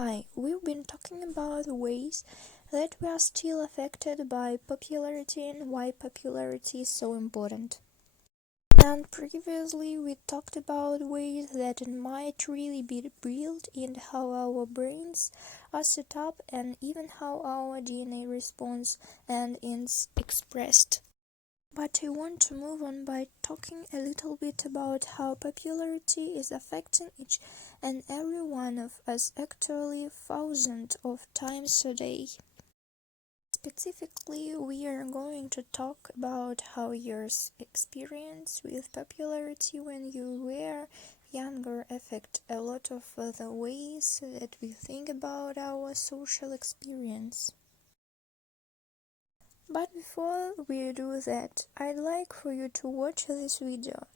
Hi, we've been talking about ways that we are still affected by popularity and why popularity is so important. And previously we talked about ways that it might really be built in how our brains are set up and even how our DNA responds and is expressed. But I want to move on by talking a little bit about how popularity is affecting each and every one of us actually thousands of times a day. Specifically, we are going to talk about how your experience with popularity when you were younger affect a lot of the ways that we think about our social experience. But before we do that, I'd like for you to watch this video.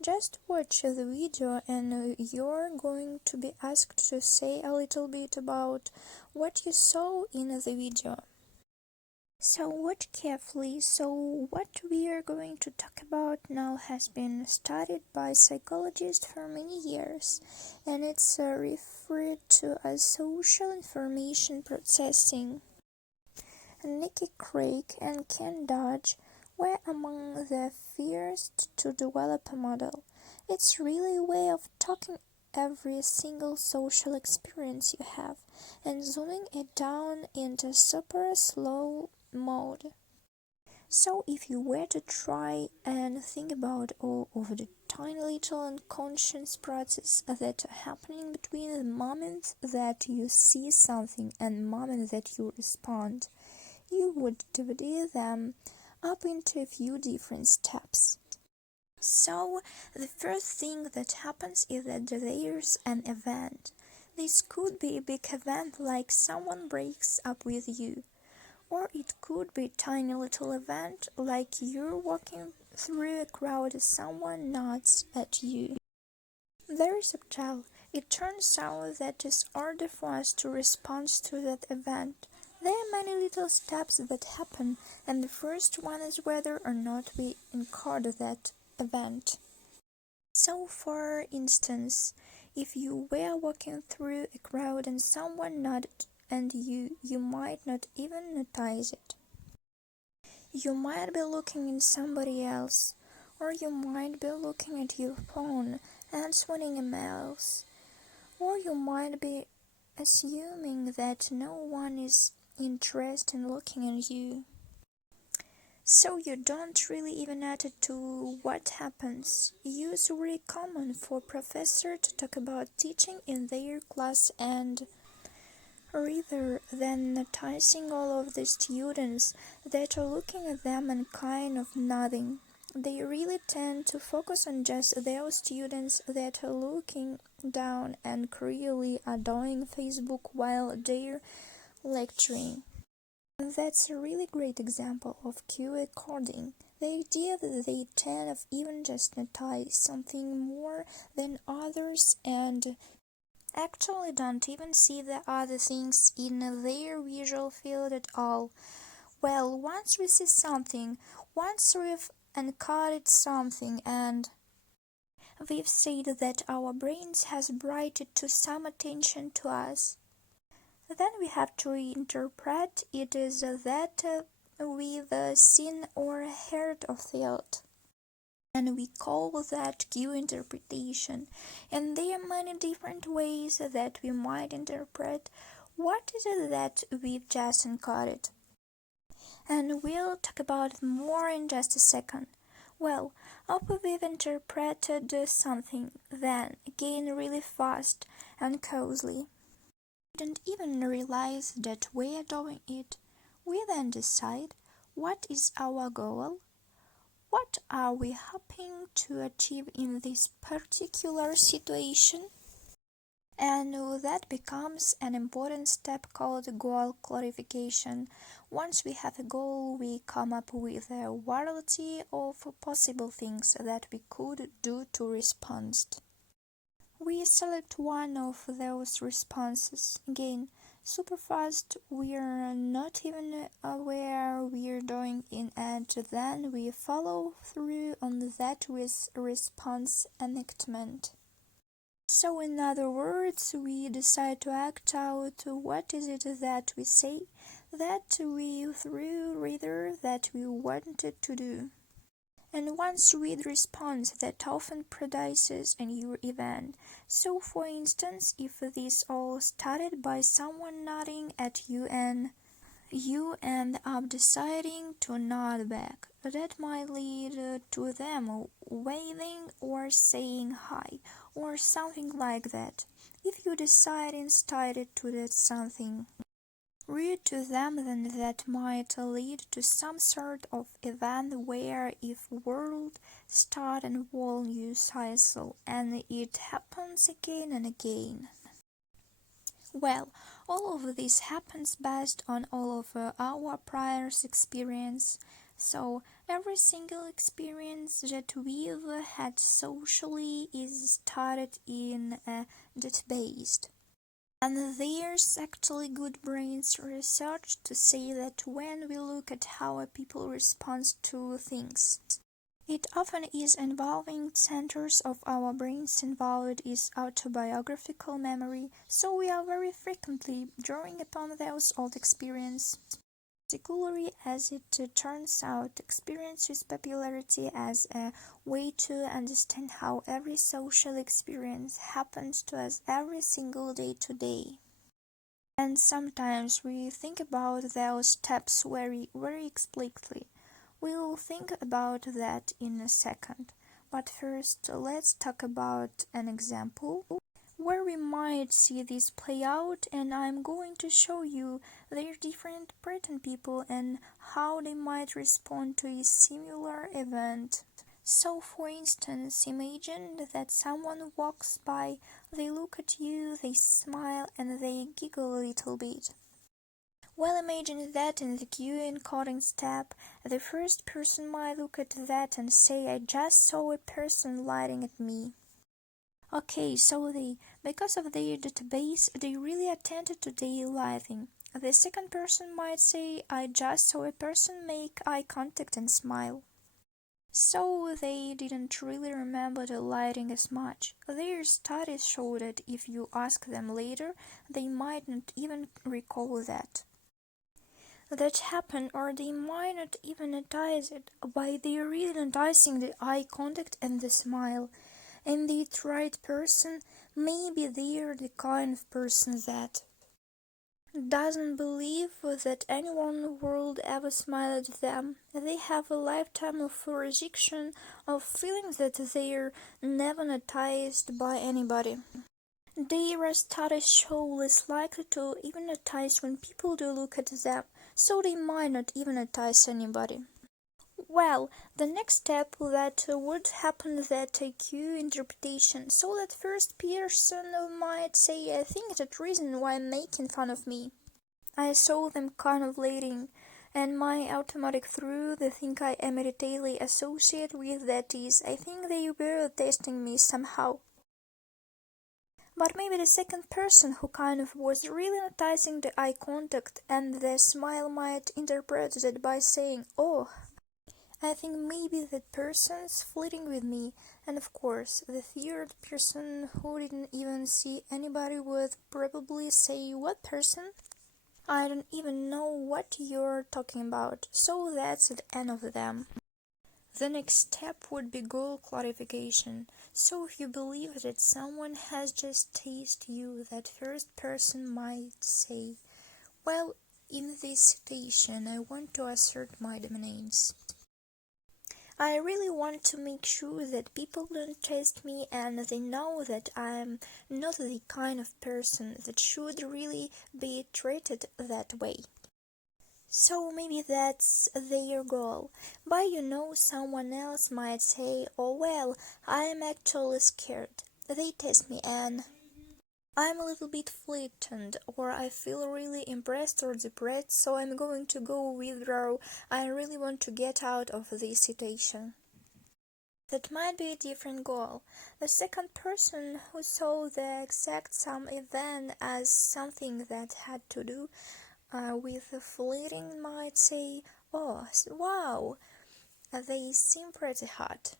Just watch the video and you're going to be asked to say a little bit about what you saw in the video. So watch carefully. So what we are going to talk about now has been studied by psychologists for many years, and it's referred to as social information processing. Nicky Craig and Ken Dodge were among the first to develop a model. It's really a way of taking every single social experience you have and zooming it down into super slow mode. So if you were to try and think about all of the tiny little unconscious processes that are happening between the moment that you see something and the moment that you respond, you would divide them up into a few different steps. So, the first thing that happens is that there's an event. This could be a big event like someone breaks up with you, or it could be a tiny little event like you're walking through a crowd and someone nods at you. Very subtle. It turns out that it's harder for us to respond to that event. There are many little steps that happen, and the first one is whether or not we encode that event. So, for instance, if you were walking through a crowd and someone nodded at you might not even notice it. You might be looking at somebody else, or you might be looking at your phone, answering emails, or you might be assuming that no one is interested in looking at you. So you don't really even add to what happens. It's very common for professors to talk about teaching in their class and rather than noticing all of the students that are looking at them and kind of nodding, they really tend to focus on just those students that are looking down and clearly are doing Facebook while they're lecturing. That's a really great example of cue coding. The idea that they tend to even just notice something more than others and actually don't even see the other things in their visual field at all. Well, once we see something, once we've encoded something and we've said that our brains has brought it to some attention to us, then we have to interpret it as that we've seen or heard or felt. And we call that cue interpretation. And there are many different ways that we might interpret what is it that we've just encoded. And we'll talk about it more in just a second. Well, after we've interpreted something, then again really fast and closely, we don't even realize that we are doing it. We then decide what is our goal. What are we hoping to achieve in this particular situation? And that becomes an important step called goal clarification. Once we have a goal, we come up with a variety of possible things that we could do to respond. We select one of those responses. Again, super fast, we're not even aware we're doing it, and then we follow through on that with response enactment. So in other words, we decide to act out what is it that we say, that we through reader that we wanted to do. And once read response that often produces a new event. So for instance, if this all started by someone nodding at you end up deciding to nod back. That might lead to them waving or saying hi, or something like that. If you decide instead to do something rude to them, then that might lead to some sort of event where if world start and wall new cycle, and it happens again and again. Well, all of this happens based on all of our prior experience. So every single experience that we've had socially is started in a database. And there's actually good brains research to say that when we look at how people respond to things, it often is involving centers of our brains involved is autobiographical memory, so we are very frequently drawing upon those old experiences. Particularly as it turns out, experiences popularity as a way to understand how every social experience happens to us every single day to day. And sometimes we think about those steps very, very explicitly. We will think about that in a second. But first, let's talk about an example where we might see this play out, and I'm going to show you their different pattern people and how they might respond to a similar event. So for instance, imagine that someone walks by, they look at you, they smile and they giggle a little bit. Well, imagine that in the queue encoding step, the first person might look at that and say, I just saw a person lighting at me. Okay, so because of their database, they really attended to their lighting. The second person might say, I just saw a person make eye contact and smile. So they didn't really remember the lighting as much. Their studies show that if you ask them later, they might not even recall that happened, or they might not even notice it by they really noticing the eye contact and the smile. And the right person, maybe they're the kind of person that doesn't believe that anyone in the world ever smiled at them. They have a lifetime of rejection, of feelings that they're never noticed by anybody. Their studies show less likely to even notice when people do look at them, so they might not even notice anybody. Well, the next step that would happen is that IQ interpretation, so that first person might say, I think that reason why I'm making fun of me. I saw them kind of leading, and my automatic through the thing I immediately associate with that is, I think they were testing me somehow. But maybe the second person who kind of was really noticing the eye contact and the smile might interpret that by saying, oh, I think maybe that person's flirting with me, and of course, the third person who didn't even see anybody would probably say, what person? I don't even know what you're talking about, so that's the end of them. The next step would be goal clarification. So if you believe that someone has just tasted you, that first person might say, well, in this situation I want to assert my dominance. I really want to make sure that people don't test me and they know that I'm not the kind of person that should really be treated that way. So maybe that's their goal. But someone else might say, oh well, I'm actually scared. They test me and I'm a little bit frightened, or I feel really impressed or depressed, so I'm going to go withdraw. I really want to get out of this situation. That might be a different goal. The second person who saw the exact same event as something that had to do with a flirting might say, oh, wow, they seem pretty hot.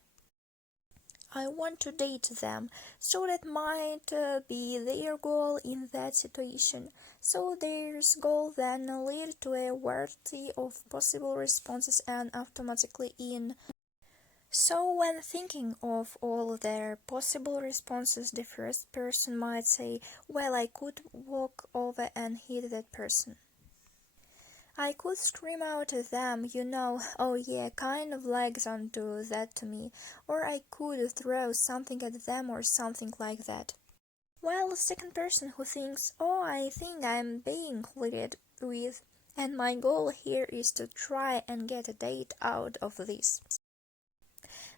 I want to date them, so that might be their goal in that situation. So their goal then lead to a variety of possible responses and automatically in. So when thinking of all their possible responses, the first person might say, well, I could walk over and hit that person. I could scream out at them, oh yeah, kind of like don't do that to me, or I could throw something at them or something like that. While the second person who thinks, oh, I think I'm being flirted with, and my goal here is to try and get a date out of this.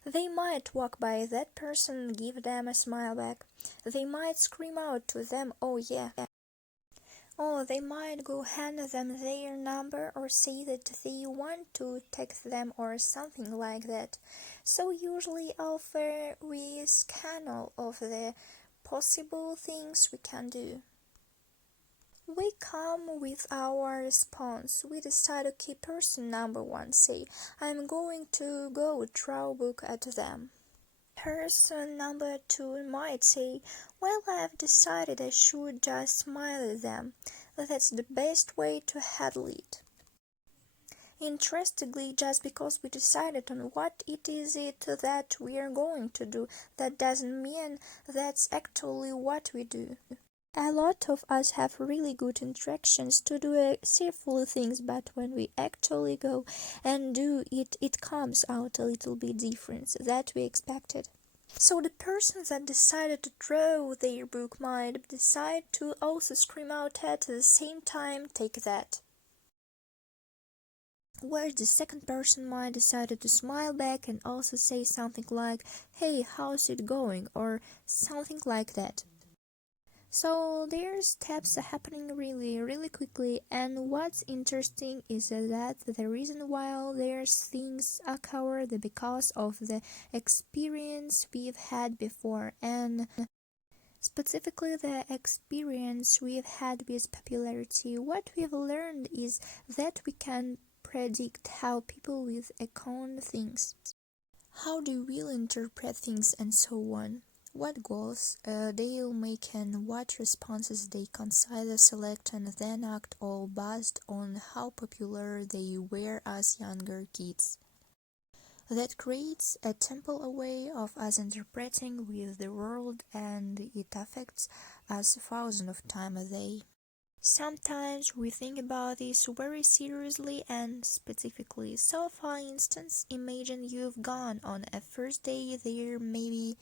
They might walk by that person, give them a smile back. They might scream out to them, oh yeah. Or they might go hand them their number or say that they want to text them or something like that. So usually offer we scan all of the possible things we can do. We come with our response. We decide, okay, person number one, say, I'm going to go throw a book at them. Person number two might say, well, I've decided I should just smile at them. That's the best way to handle it. Interestingly, just because we decided on what it is that we are going to do, that doesn't mean that's actually what we do. A lot of us have really good interactions to do several things, but when we actually go and do it, it comes out a little bit different than we expected. So the person that decided to throw their book might decide to also scream out at the same time, take that. Whereas the second person might decide to smile back and also say something like, hey, how's it going? Or something like that. So their steps are happening really quickly, and what's interesting is that the reason why there's things occur because of the experience we've had before, and specifically the experience we've had with popularity. What we've learned is that we can predict how people will account things, how they will interpret things, and so on. What goals they'll make and what responses they consider select and then act, all based on how popular they were as younger kids. That creates a temple way of us interpreting with the world, and it affects us thousands of times a day. Sometimes we think about this very seriously and specifically. So for instance, imagine you've gone on a first day there, maybe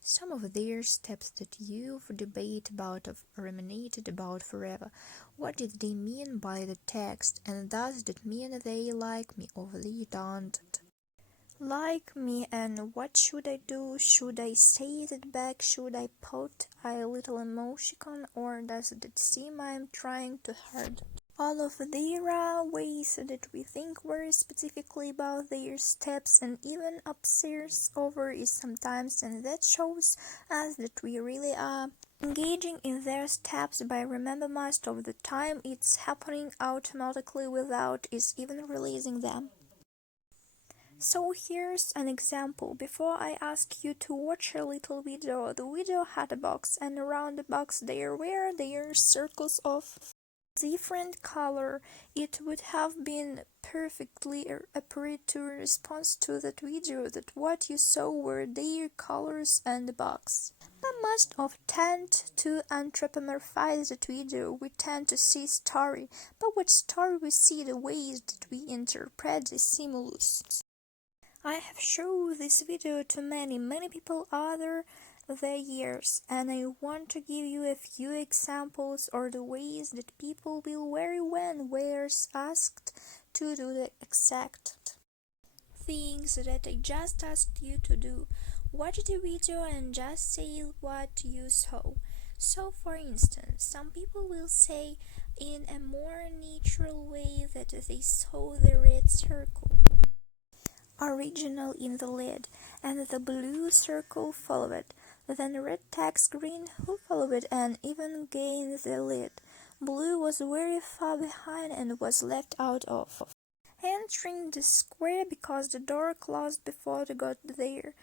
some of their steps that you've debated about or ruminated about forever. What did they mean by the text, and does that mean they like me or they don't like me, and what should I do? Should I say that back? Should I put a little emoticon, or does it seem I'm trying too hard? All of there are ways that we think very specifically about their steps, and even obsess over it sometimes, and that shows us that we really are engaging in their steps by remember most of the time it's happening automatically without us even realizing them. So here's an example. Before I ask you to watch a little video, the video had a box, and around the box there were circles of different color. It would have been perfectly appropriate to respond to that video that what you saw were their colors and the box. But most of tend to anthropomorphize that video. We tend to see story, but what story we see, the ways that we interpret the stimulus. I have shown this video to many people over the years, and I want to give you a few examples or the ways that people will vary when we're asked to do the exact things that I just asked you to do. Watch the video and just say what you saw. So for instance, some people will say in a more natural way that they saw the red circle original in the lead, and the blue circle followed. Then red text green who followed and even gained the lead. Blue was very far behind and was left out of entering the square because the door closed before they got there.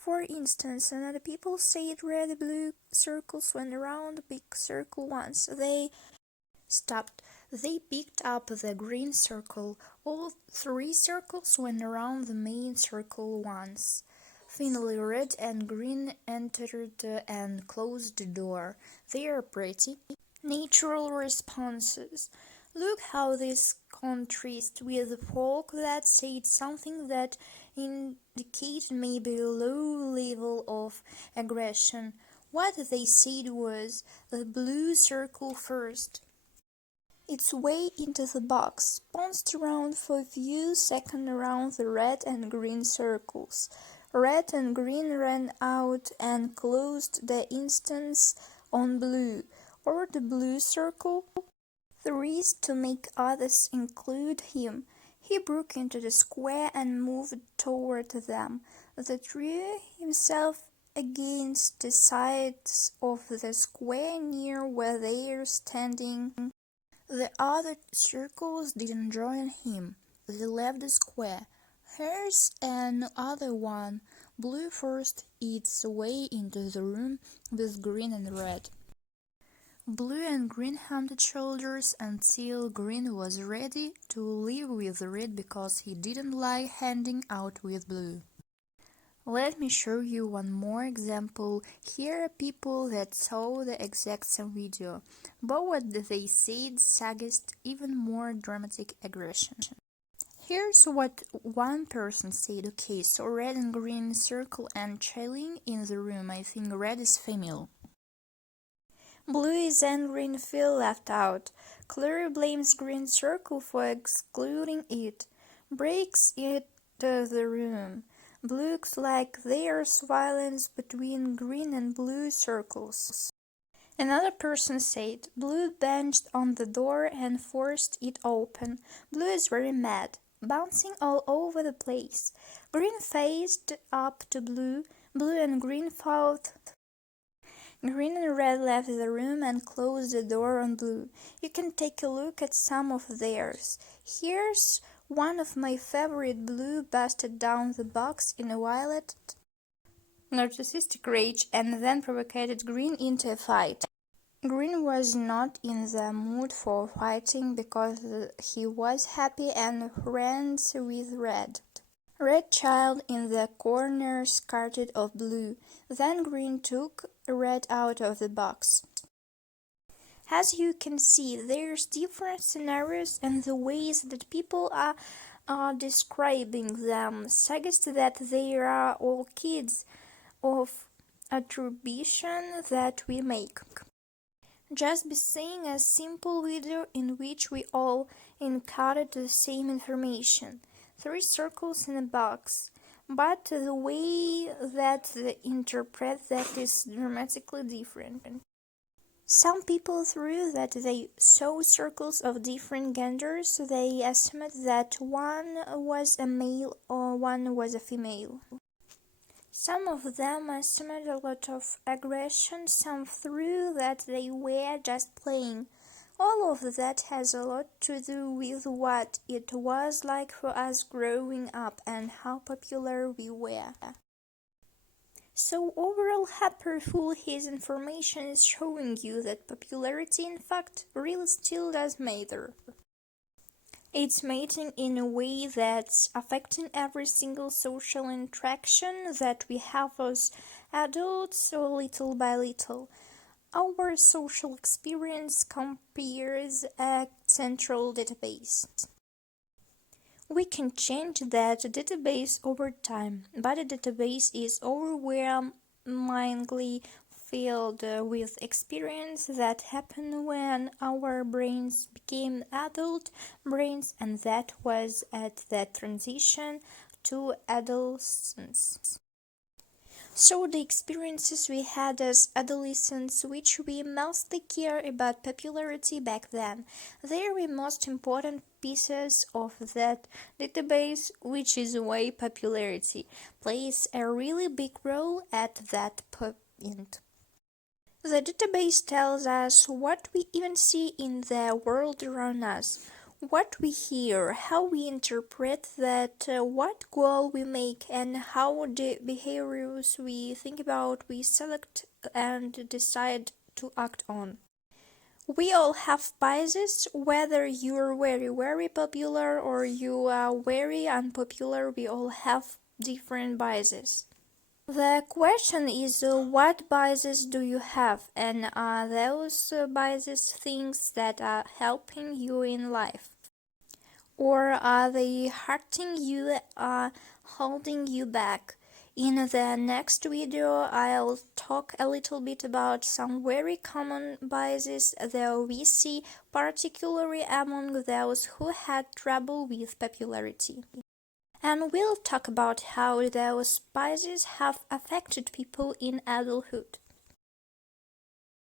For instance, another people said red blue circles went around the big circle once. They stopped. They picked up the green circle. All three circles went around the main circle once. Finally, red and green entered and closed the door. They are pretty. Natural responses. Look how this contrasts with the folk that said something that indicated maybe a low level of aggression. What they said was the blue circle first. Its way into the box, bounced around for a few seconds around the red and green circles. Red and green ran out and closed the instance on blue, or the blue circle. The risk to make others include him. He broke into the square and moved toward them. He threw himself against the sides of the square near where they were standing. The other circles didn't join him. They left the square. Here's another one. Blue first its way into the room with green and red. Blue and green humped shoulders until green was ready to leave with red because he didn't like hanging out with blue. Let me show you one more example. Here are people that saw the exact same video, but what they said suggests even more dramatic aggression. Here's what one person said. Okay, so red and green circle and chilling in the room. I think red is female. Blue is angry and feel left out. Clary blames green circle for excluding it. Breaks into the room. Blue looks like there's violence between green and blue circles. Another person said, Blue banged on the door and forced it open. Blue is very mad, bouncing all over the place. Green faced up to Blue. Blue and green fought. Green and red left the room and closed the door on blue. You can take a look at some of theirs. Here's one of my favorite. Blue busted down the box in a violent, narcissistic rage and then provoked Green into a fight. Green was not in the mood for fighting because he was happy and friends with Red. Red child in the corner scarred of blue. Then Green took Red out of the box. As you can see, there's different scenarios and the ways that people are describing them suggest that they are all kids of attribution that we make. Just be seeing a simple video in which we all encoded the same information. 3 circles in a box, but the way that they interpret that is dramatically different. Some people thought that they saw circles of different genders, so they assumed that one was a male or one was a female. Some of them assumed a lot of aggression, some thought that they were just playing. All of that has a lot to do with what it was like for us growing up and how popular we were. So overall, how powerful his information is showing you that popularity in fact really still does matter. It's mattering in a way that's affecting every single social interaction that we have as adults, so little by little. Our social experience compares a central database. We can change that database over time, but the database is overwhelmingly filled with experience that happened when our brains became adult brains, and that was at the transition to adolescence. So the experiences we had as adolescents, which we mostly care about popularity back then, they are the most important pieces of that database, which is why popularity plays a really big role at that point. The database tells us what we even see in the world around us. what we hear, how we interpret that, what goal we make, and how the behaviors we think about, we select and decide to act on. We all have biases, whether you're very popular or you are very unpopular, we all have different biases. The question is, what biases do you have, and are those biases things that are helping you in life? Or are they hurting you, holding you back? In the next video, I'll talk a little bit about some very common biases that we see, particularly among those who had trouble with popularity. And we'll talk about how those biases have affected people in adulthood.